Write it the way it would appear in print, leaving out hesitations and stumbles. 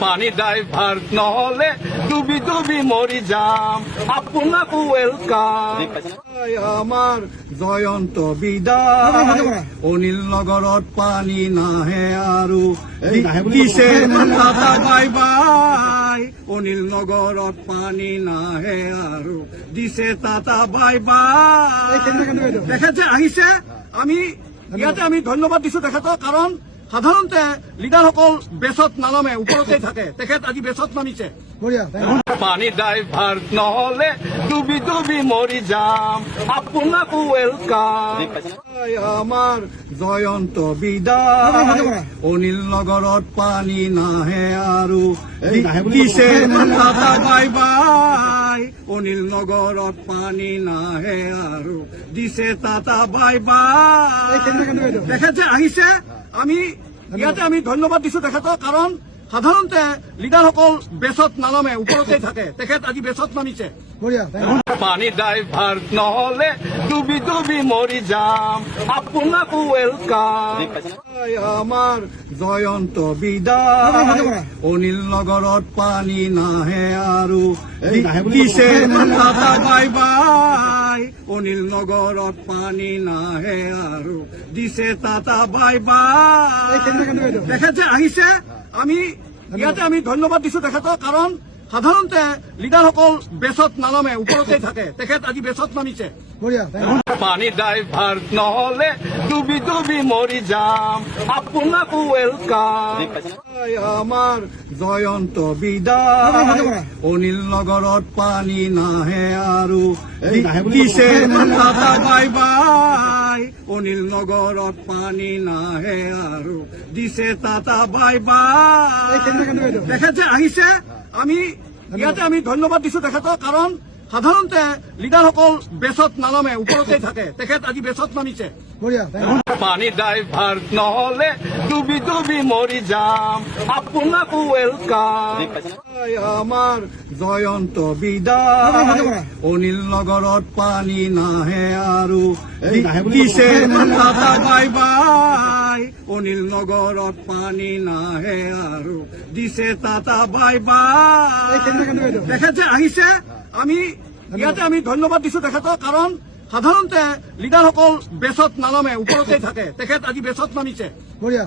পানী ড্ৰাইভাৰ নহলে ডুবি ডুবি মৰি যাম আপোনাক ৱেলকাম আমাৰ জয়ন্ত বিদায় অনিল নগৰত পানী নাহে আৰু দিছে টাটা বাই বাই অনিল নগৰত পানী নাহে আৰু দিছে টাটা বাই বাই তেখেত যে আহিছে আমি ইয়াতে আমি ধন্যবাদ দিছো তেখেতক কাৰণ সাধাৰণতে লিডাৰসকল বেচত নানামে ওপৰতে থাকে তেখেত আজি বেচত নামিছে পানী ড্ৰাইভাৰ নহলে ডুবি ডুবি মৰি যাম আপোনাক ৱেলকাম আমাৰ জয়ন্ত বিদায় অনিল নগৰত পানী নাহে আৰু দিছে টাটা বাই বাই অনিল নগৰত পানী নাহে আৰু দিছে টাটা বাই বাই তেখেত যে আহিছে আমি ইয়াতে আমি ধন্যবাদ দিছো তেখেতক কাৰণ সাধাৰণতে লিডাৰসকল বেচত নানামে ওপৰতে থাকে তেখেত আজি বেচত নামিছে পানী ড্ৰাইভাৰ নহলে ডুবি ডুবি মৰি যাম আপোনাক ৱেলকাম আমাৰ জয়ন্ত বিদায় অনিল নগৰত পানী নাহে আৰু দিছে টাটা বাই বাই অনিল নগৰত পানী নাহে আৰু দিছে টাটা বাই বাই তেখেত যে আহিছে আমি ইয়াতে আমি ধন্যবাদ দিছো তেখেতক কাৰণ সাধাৰণতে লিডাৰসকল বেচত নানামে ওপৰতে থাকে তেখেত আজি বেচত নামিছে পানী ড্ৰাইভাৰ নহলে ডুবি ডুবি মৰি যাম আপোনাক ৱেলকাম আমাৰ জয়ন্ত বিদায় অনিল নগৰত পানী নাহে আৰু দিছে টাটা বাই বাই অনিল নগৰত পানী নাহে আৰু দিছে টাটা বাই বাই তেখেত যে আহিছে আমি ইয়াতে আমি ধন্যবাদ দিছো তেখেতক কাৰণ সাধাৰণতে লিডাৰসকল বেচত নানামে ওপৰতে থাকে তেখেত আজি বেচত নামিছে পানী ড্ৰাইভাৰ নহলে ডুবি ডুবি মৰি যাম আপোনাক ৱেলকাম আমাৰ জয়ন্ত বিদায় অনিল নগৰত পানী নাহে আৰু দিছে টাটা বাই বাই অনিল নগৰত পানী নাহে আৰু দিছে টাটা বাই বাই তেখেত যে আহিছে আমি ইয়াতে আমি ধন্যবাদ দিছো তেখেতক কাৰণ সাধাৰণতে লিডাৰসকল বেচত নানামে ওপৰতে থাকে তেখেত আজি বেচত নামিছে